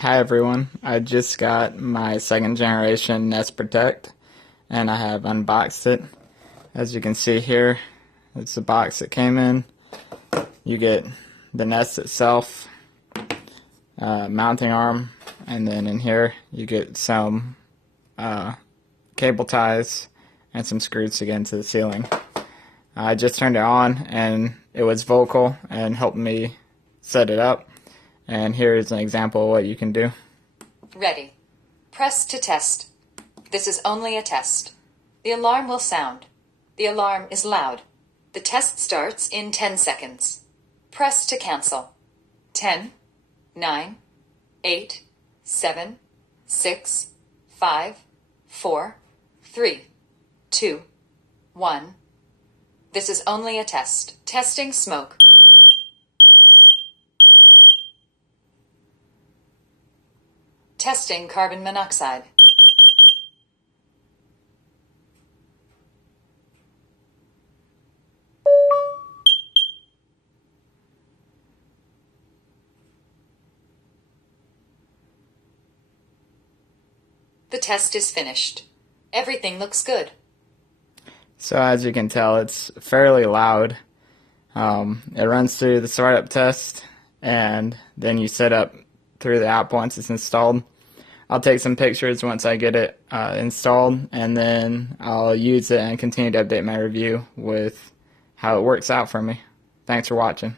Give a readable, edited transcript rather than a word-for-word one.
Hi everyone, I just got my second generation Nest Protect and I have unboxed it. As you can see here, it's the box it came in. You get the Nest itself, mounting arm, and then in here you get some cable ties and some screws to get into the ceiling. I just turned it on and it was vocal and helped me set it up. And here is an example of what you can do. Ready. Press to test. This is only a test. The alarm will sound. The alarm is loud. The test starts in 10 seconds. Press to cancel. 10, 9, 8, 7, 6, 5, 4, 3, 2, 1. This is only a test. Testing smoke. Testing carbon monoxide. The test is finished. Everything looks good. So as you can tell, it's fairly loud. It runs through the startup test and then you set up through the app once it's installed. I'll take some pictures once I get it installed, and then I'll use it and continue to update my review with how it works out for me. Thanks for watching.